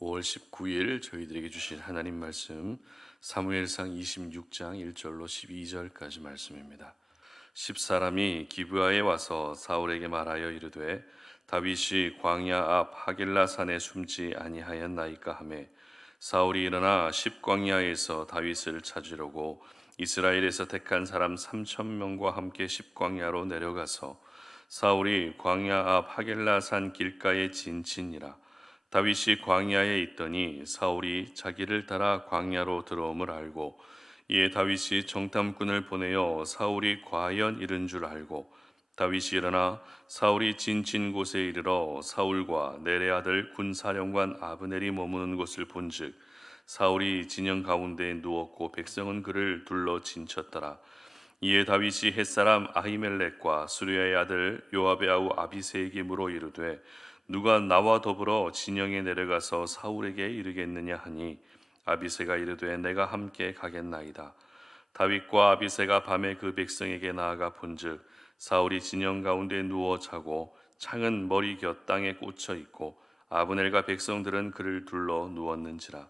5월 19일 저희들에게 주신 하나님 말씀 사무엘상 26장 1절로 12절까지 말씀입니다. 10사람이 기브아에 와서 사울에게 말하여 이르되 다윗이 광야 앞 하길라 산에 숨지 아니하였나이까 하매 사울이 일어나 십광야에서 다윗을 찾으려고 이스라엘에서 택한 사람 3,000명과 함께 십광야로 내려가서 사울이 광야 앞 하길라 산 길가에 진친이라. 다윗이 광야에 있더니 사울이 자기를 따라 광야로 들어옴을 알고 이에 다윗이 정탐꾼을 보내어 사울이 과연 이른 줄 알고 다윗이 일어나 사울이 진친 곳에 이르러 사울과 넬의 아들 군사령관 아브넬이 머무는 곳을 본즉 사울이 진영 가운데에 누웠고 백성은 그를 둘러 진쳤더라. 이에 다윗이 햇사람 아히멜렉과 수르야의 아들 요압의 아우 아비새에게 물어 이르되 누가 나와 더불어 진영에 내려가서 사울에게 이르겠느냐 하니 아비새가 이르되 내가 함께 가겠나이다. 다윗과 아비새가 밤에 그 백성에게 나아가 본즉 사울이 진영 가운데 누워 자고 창은 머리 곁 땅에 꽂혀 있고 아브넬과 백성들은 그를 둘러 누웠는지라.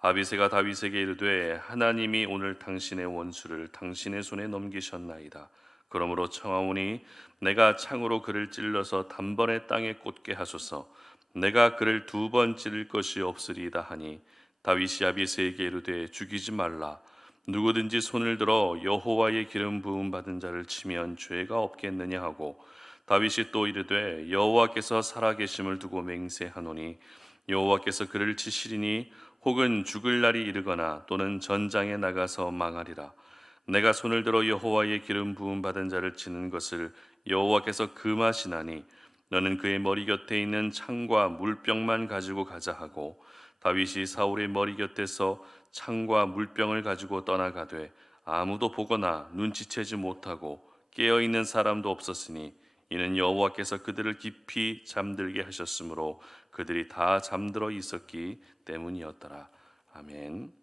아비새가 다윗에게 이르되 하나님이 오늘 당신의 원수를 당신의 손에 넘기셨나이다. 그러므로 청하오니 내가 창으로 그를 찔러서 단번에 땅에 꽂게 하소서. 내가 그를 2번 찌를 것이 없으리이다 하니 다윗이 아비새에게 이르되 죽이지 말라. 누구든지 손을 들어 여호와의 기름 부음 받은 자를 치면 죄가 없겠느냐 하고 다윗이 또 이르되 여호와께서 살아계심을 두고 맹세하노니 여호와께서 그를 치시리니 혹은 죽을 날이 이르거나 또는 전장에 나가서 망하리라. 내가 손을 들어 여호와의 기름 부음 받은 자를 치는 것을 여호와께서 금하시나니 너는 그의 머리 곁에 있는 창과 물병만 가지고 가자 하고 다윗이 사울의 머리 곁에서 창과 물병을 가지고 떠나가되 아무도 보거나 눈치채지 못하고 깨어 있는 사람도 없었으니 이는 여호와께서 그들을 깊이 잠들게 하셨으므로 그들이 다 잠들어 있었기 때문이었더라. 아멘.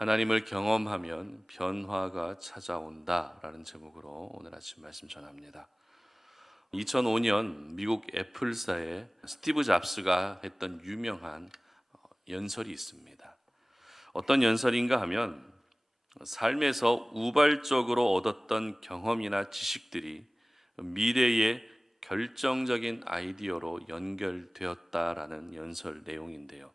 하나님을 경험하면 변화가 찾아온다라는 제목으로 오늘 아침 말씀 전합니다. 2005년 미국 애플사에 스티브 잡스가 했던 유명한 연설이 있습니다. 어떤 연설인가 하면 삶에서 우발적으로 얻었던 경험이나 지식들이 미래의 결정적인 아이디어로 연결되었다라는 연설 내용인데요.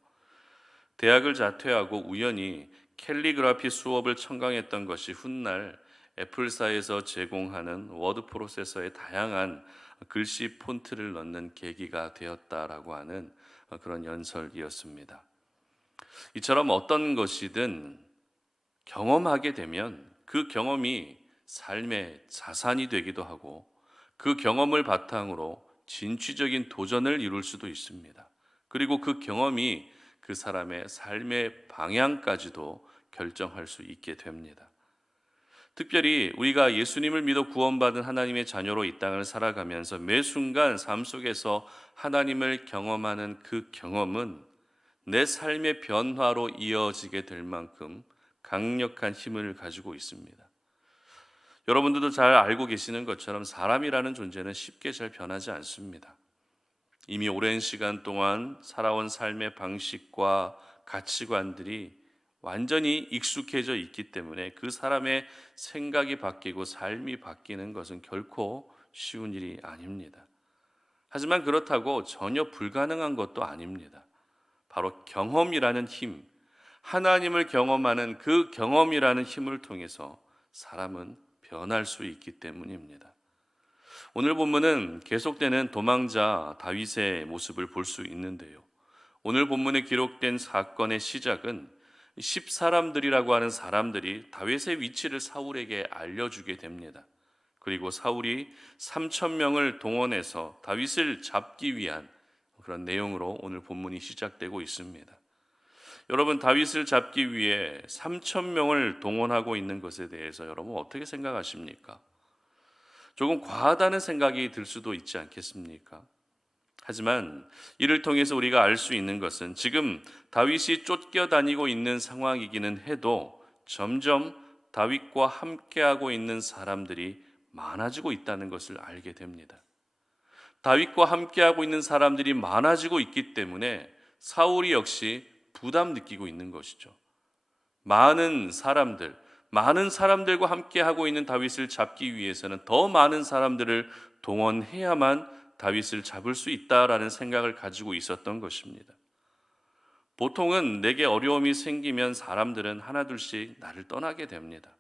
대학을 자퇴하고 우연히 캘리그라피 수업을 청강했던 것이 훗날 애플사에서 제공하는 워드 프로세서에 다양한 글씨 폰트를 넣는 계기가 되었다라고 하는 그런 연설이었습니다. 이처럼 어떤 것이든 경험하게 되면 그 경험이 삶의 자산이 되기도 하고 그 경험을 바탕으로 진취적인 도전을 이룰 수도 있습니다. 그리고 그 경험이 그 사람의 삶의 방향까지도 결정할 수 있게 됩니다. 특별히 우리가 예수님을 믿어 구원받은 하나님의 자녀로 이 땅을 살아가면서 매 순간 삶 속에서 하나님을 경험하는 그 경험은 내 삶의 변화로 이어지게 될 만큼 강력한 힘을 가지고 있습니다. 여러분들도 잘 알고 계시는 것처럼 사람이라는 존재는 쉽게 잘 변하지 않습니다. 이미 오랜 시간 동안 살아온 삶의 방식과 가치관들이 완전히 익숙해져 있기 때문에 그 사람의 생각이 바뀌고 삶이 바뀌는 것은 결코 쉬운 일이 아닙니다. 하지만 그렇다고 전혀 불가능한 것도 아닙니다. 바로 경험이라는 힘, 하나님을 경험하는 그 경험이라는 힘을 통해서 사람은 변할 수 있기 때문입니다. 오늘 본문은 계속되는 도망자 다윗의 모습을 볼 수 있는데요. 오늘 본문에 기록된 사건의 시작은 10사람들이라고 하는 사람들이 다윗의 위치를 사울에게 알려주게 됩니다. 그리고 사울이 3,000명을 동원해서 다윗을 잡기 위한 그런 내용으로 오늘 본문이 시작되고 있습니다. 여러분, 다윗을 잡기 위해 3,000명을 동원하고 있는 것에 대해서 여러분 어떻게 생각하십니까? 조금 과하다는 생각이 들 수도 있지 않겠습니까? 하지만 이를 통해서 우리가 알 수 있는 것은 지금 다윗이 쫓겨다니고 있는 상황이기는 해도 점점 다윗과 함께하고 있는 사람들이 많아지고 있다는 것을 알게 됩니다. 다윗과 함께하고 있는 사람들이 많아지고 있기 때문에 사울이 역시 부담 느끼고 있는 것이죠. 많은 사람들과 함께 하고 있는 다윗을 잡기 위해서는 더 많은 사람들을 동원해야만 다윗을 잡을 수 있다라는 생각을 가지고 있었던 것입니다. 보통은 내게 어려움이 생기면 사람들은 하나둘씩 나를 떠나게 됩니다.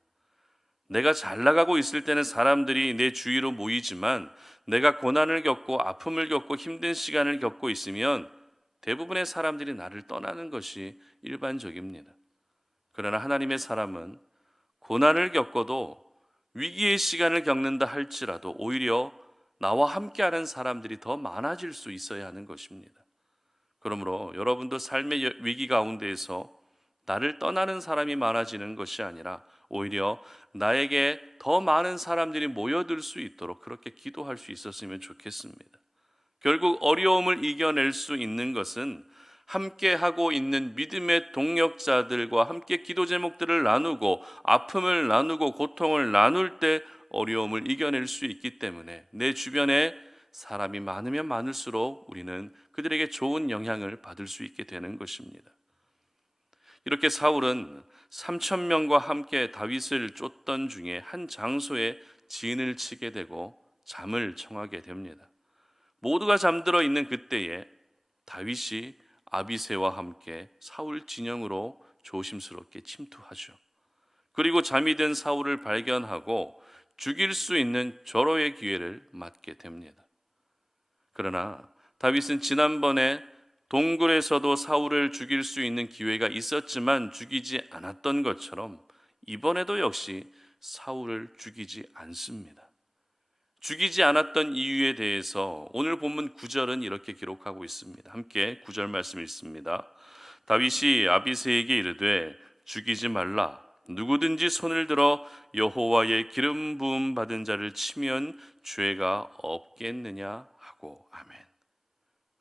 내가 잘 나가고 있을 때는 사람들이 내 주위로 모이지만 내가 고난을 겪고 아픔을 겪고 힘든 시간을 겪고 있으면 대부분의 사람들이 나를 떠나는 것이 일반적입니다. 그러나 하나님의 사람은 고난을 겪어도 위기의 시간을 겪는다 할지라도 오히려 나와 함께하는 사람들이 더 많아질 수 있어야 하는 것입니다. 그러므로 여러분도 삶의 위기 가운데에서 나를 떠나는 사람이 많아지는 것이 아니라 오히려 나에게 더 많은 사람들이 모여들 수 있도록 그렇게 기도할 수 있었으면 좋겠습니다. 결국 어려움을 이겨낼 수 있는 것은 함께 하고 있는 믿음의 동역자들과 함께 기도 제목들을 나누고 아픔을 나누고 고통을 나눌 때 어려움을 이겨낼 수 있기 때문에 내 주변에 사람이 많으면 많을수록 우리는 그들에게 좋은 영향을 받을 수 있게 되는 것입니다. 이렇게 사울은 3,000명과 함께 다윗을 쫓던 중에 한 장소에 진을 치게 되고 잠을 청하게 됩니다. 모두가 잠들어 있는 그때에 다윗이 아비새와 함께 사울 진영으로 조심스럽게 침투하죠. 그리고 잠이 든 사울을 발견하고 죽일 수 있는 절호의 기회를 맞게 됩니다. 그러나 다윗은 지난번에 동굴에서도 사울을 죽일 수 있는 기회가 있었지만 죽이지 않았던 것처럼 이번에도 역시 사울을 죽이지 않습니다. 죽이지 않았던 이유에 대해서 오늘 본문 9절은 이렇게 기록하고 있습니다. 함께 9절 말씀 읽습니다. 다윗이 아비새에게 이르되 죽이지 말라. 누구든지 손을 들어 여호와의 기름 부음 받은 자를 치면 죄가 없겠느냐 하고. 아멘.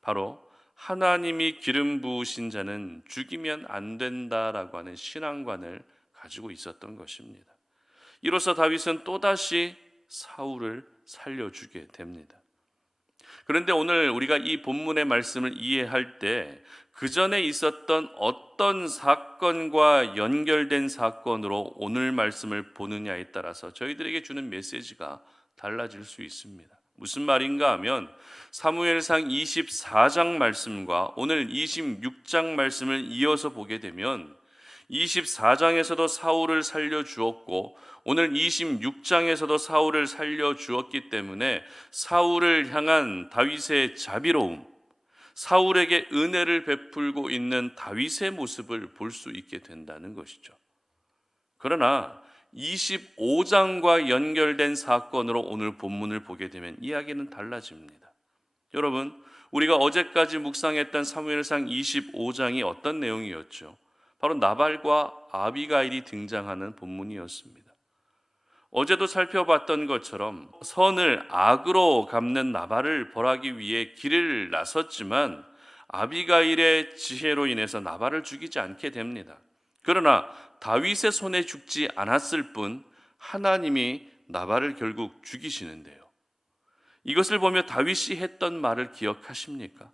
바로 하나님이 기름 부으신 자는 죽이면 안 된다라고 하는 신앙관을 가지고 있었던 것입니다. 이로써 다윗은 또다시 사울을 살려주게 됩니다. 그런데 오늘 우리가 이 본문의 말씀을 이해할 때 그 전에 있었던 어떤 사건과 연결된 사건으로 오늘 말씀을 보느냐에 따라서 저희들에게 주는 메시지가 달라질 수 있습니다. 무슨 말인가 하면 사무엘상 24장 말씀과 오늘 26장 말씀을 이어서 보게 되면 24장에서도 사울을 살려주었고 오늘 26장에서도 사울을 살려주었기 때문에 사울을 향한 다윗의 자비로움, 사울에게 은혜를 베풀고 있는 다윗의 모습을 볼 수 있게 된다는 것이죠. 그러나 25장과 연결된 사건으로 오늘 본문을 보게 되면 이야기는 달라집니다. 여러분, 우리가 어제까지 묵상했던 사무엘상 25장이 어떤 내용이었죠? 바로 나발과 아비가일이 등장하는 본문이었습니다. 어제도 살펴봤던 것처럼 선을 악으로 갚는 나발을 벌하기 위해 길을 나섰지만 아비가일의 지혜로 인해서 나발을 죽이지 않게 됩니다. 그러나 다윗의 손에 죽지 않았을 뿐 하나님이 나발을 결국 죽이시는데요. 이것을 보며 다윗이 했던 말을 기억하십니까?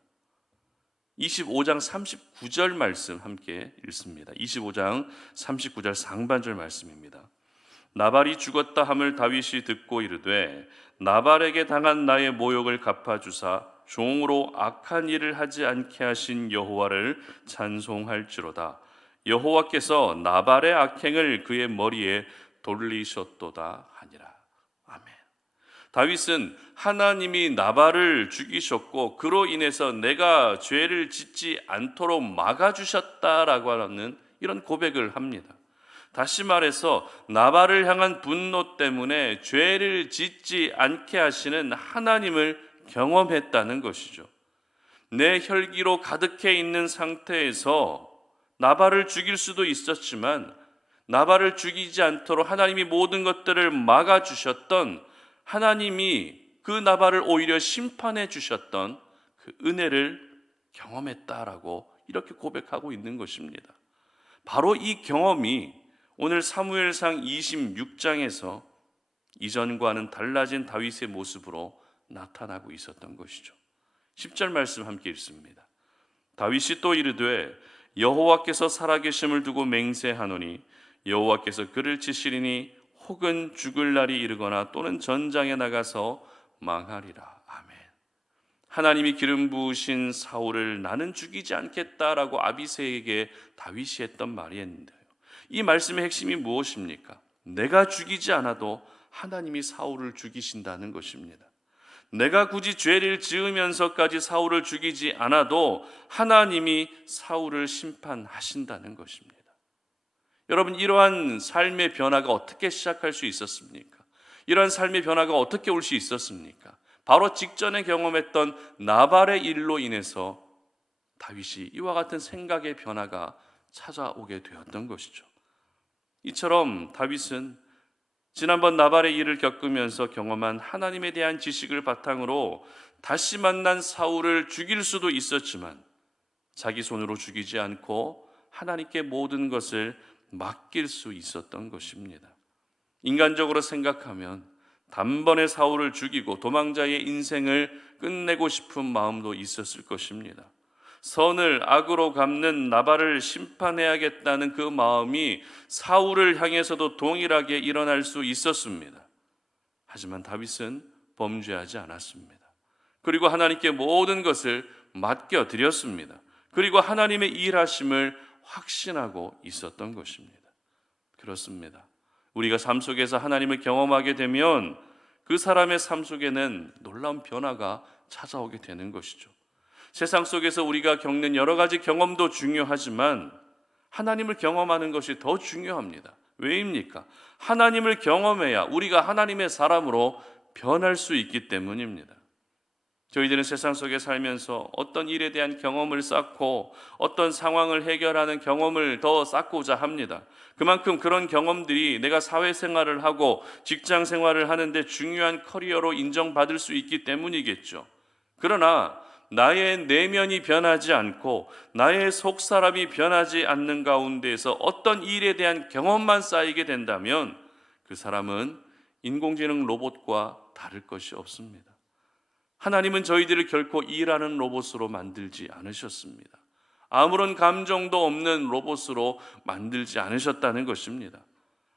25장 39절 말씀 함께 읽습니다. 25장 39절 상반절 말씀입니다. 나발이 죽었다 함을 다윗이 듣고 이르되 나발에게 당한 나의 모욕을 갚아주사 종으로 악한 일을 하지 않게 하신 여호와를 찬송할지로다. 여호와께서 나발의 악행을 그의 머리에 돌리셨도다 하니라. 아멘. 다윗은 하나님이 나발을 죽이셨고 그로 인해서 내가 죄를 짓지 않도록 막아주셨다라고 하는 이런 고백을 합니다. 다시 말해서 나발을 향한 분노 때문에 죄를 짓지 않게 하시는 하나님을 경험했다는 것이죠. 내 혈기로 가득해 있는 상태에서 나발을 죽일 수도 있었지만 나발을 죽이지 않도록 하나님이 모든 것들을 막아주셨던 하나님이 그 나발을 오히려 심판해 주셨던 그 은혜를 경험했다라고 이렇게 고백하고 있는 것입니다. 바로 이 경험이 오늘 사무엘상 26장에서 이전과는 달라진 다윗의 모습으로 나타나고 있었던 것이죠. 10절 말씀 함께 읽습니다. 다윗이 또 이르되 여호와께서 살아계심을 두고 맹세하노니 여호와께서 그를 치시리니 혹은 죽을 날이 이르거나 또는 전장에 나가서 망하리라. 아멘. 하나님이 기름 부으신 사울을 나는 죽이지 않겠다라고 아비새에게 다윗이 했던 말이었는데요, 이 말씀의 핵심이 무엇입니까? 내가 죽이지 않아도 하나님이 사울을 죽이신다는 것입니다. 내가 굳이 죄를 지으면서까지 사울을 죽이지 않아도 하나님이 사울을 심판하신다는 것입니다. 여러분, 이러한 삶의 변화가 어떻게 시작할 수 있었습니까? 이러한 삶의 변화가 어떻게 올 수 있었습니까? 바로 직전에 경험했던 나발의 일로 인해서 다윗이 이와 같은 생각의 변화가 찾아오게 되었던 것이죠. 이처럼 다윗은 지난번 나발의 일을 겪으면서 경험한 하나님에 대한 지식을 바탕으로 다시 만난 사울을 죽일 수도 있었지만 자기 손으로 죽이지 않고 하나님께 모든 것을 맡길 수 있었던 것입니다. 인간적으로 생각하면 단번에 사울을 죽이고 도망자의 인생을 끝내고 싶은 마음도 있었을 것입니다. 선을 악으로 갚는 나발을 심판해야겠다는 그 마음이 사울을 향해서도 동일하게 일어날 수 있었습니다. 하지만 다윗은 범죄하지 않았습니다. 그리고 하나님께 모든 것을 맡겨드렸습니다. 그리고 하나님의 일하심을 확신하고 있었던 것입니다. 그렇습니다. 우리가 삶 속에서 하나님을 경험하게 되면 그 사람의 삶 속에는 놀라운 변화가 찾아오게 되는 것이죠. 세상 속에서 우리가 겪는 여러 가지 경험도 중요하지만 하나님을 경험하는 것이 더 중요합니다. 왜입니까? 하나님을 경험해야 우리가 하나님의 사람으로 변할 수 있기 때문입니다. 저희들은 세상 속에 살면서 어떤 일에 대한 경험을 쌓고 어떤 상황을 해결하는 경험을 더 쌓고자 합니다. 그만큼 그런 경험들이 내가 사회생활을 하고 직장생활을 하는데 중요한 커리어로 인정받을 수 있기 때문이겠죠. 그러나 나의 내면이 변하지 않고 나의 속사람이 변하지 않는 가운데에서 어떤 일에 대한 경험만 쌓이게 된다면 그 사람은 인공지능 로봇과 다를 것이 없습니다. 하나님은 저희들을 결코 일하는 로봇으로 만들지 않으셨습니다. 아무런 감정도 없는 로봇으로 만들지 않으셨다는 것입니다.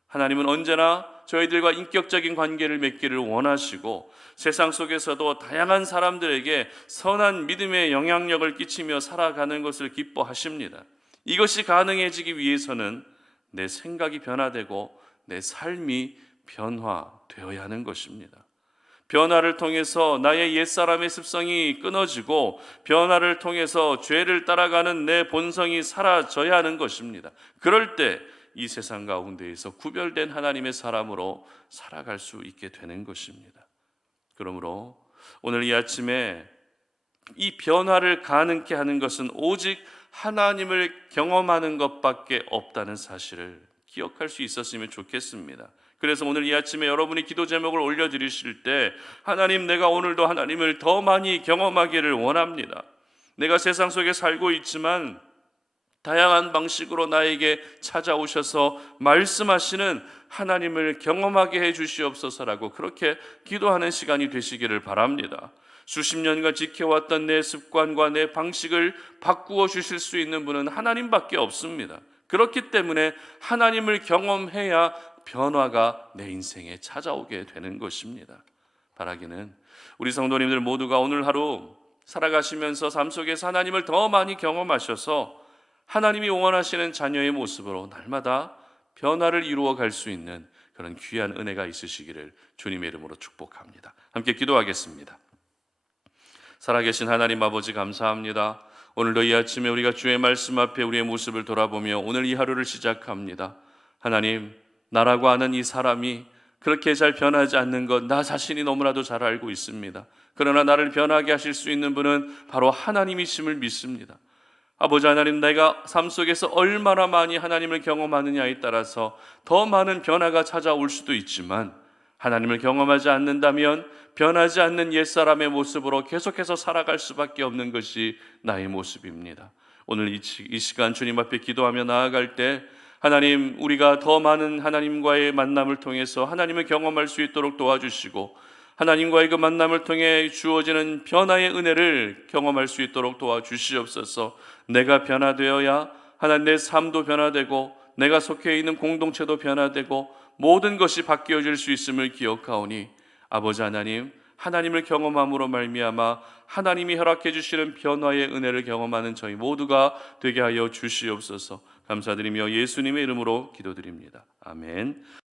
하나님은 언제나 저희들과 인격적인 관계를 맺기를 원하시고 세상 속에서도 다양한 사람들에게 선한 믿음의 영향력을 끼치며 살아가는 것을 기뻐하십니다. 이것이 가능해지기 위해서는 내 생각이 변화되고 내 삶이 변화되어야 하는 것입니다. 변화를 통해서 나의 옛사람의 습성이 끊어지고 변화를 통해서 죄를 따라가는 내 본성이 사라져야 하는 것입니다. 그럴 때 이 세상 가운데에서 구별된 하나님의 사람으로 살아갈 수 있게 되는 것입니다. 그러므로 오늘 이 아침에 이 변화를 가능케 하는 것은 오직 하나님을 경험하는 것밖에 없다는 사실을 기억할 수 있었으면 좋겠습니다. 그래서 오늘 이 아침에 여러분이 기도 제목을 올려드리실 때 하나님, 내가 오늘도 하나님을 더 많이 경험하기를 원합니다. 내가 세상 속에 살고 있지만 다양한 방식으로 나에게 찾아오셔서 말씀하시는 하나님을 경험하게 해 주시옵소서라고 그렇게 기도하는 시간이 되시기를 바랍니다. 수십 년간 지켜왔던 내 습관과 내 방식을 바꾸어 주실 수 있는 분은 하나님밖에 없습니다. 그렇기 때문에 하나님을 경험해야 변화가 내 인생에 찾아오게 되는 것입니다. 바라기는 우리 성도님들 모두가 오늘 하루 살아가시면서 삶 속에서 하나님을 더 많이 경험하셔서 하나님이 원하시는 자녀의 모습으로 날마다 변화를 이루어 갈 수 있는 그런 귀한 은혜가 있으시기를 주님의 이름으로 축복합니다. 함께 기도하겠습니다. 살아계신 하나님 아버지, 감사합니다. 오늘도 이 아침에 우리가 주의 말씀 앞에 우리의 모습을 돌아보며 오늘 이 하루를 시작합니다. 하나님, 나라고 하는 이 사람이 그렇게 잘 변하지 않는 것 나 자신이 너무나도 잘 알고 있습니다. 그러나 나를 변하게 하실 수 있는 분은 바로 하나님이심을 믿습니다. 아버지 하나님, 내가 삶 속에서 얼마나 많이 하나님을 경험하느냐에 따라서 더 많은 변화가 찾아올 수도 있지만 하나님을 경험하지 않는다면 변하지 않는 옛사람의 모습으로 계속해서 살아갈 수밖에 없는 것이 나의 모습입니다. 오늘 이 시간 주님 앞에 기도하며 나아갈 때 하나님, 우리가 더 많은 하나님과의 만남을 통해서 하나님을 경험할 수 있도록 도와주시고 하나님과의 그 만남을 통해 주어지는 변화의 은혜를 경험할 수 있도록 도와주시옵소서. 내가 변화되어야 하나님 내 삶도 변화되고 내가 속해 있는 공동체도 변화되고 모든 것이 바뀌어질 수 있음을 기억하오니 아버지 하나님, 하나님을 경험함으로 말미암아 하나님이 허락해 주시는 변화의 은혜를 경험하는 저희 모두가 되게 하여 주시옵소서. 감사드리며 예수님의 이름으로 기도드립니다. 아멘.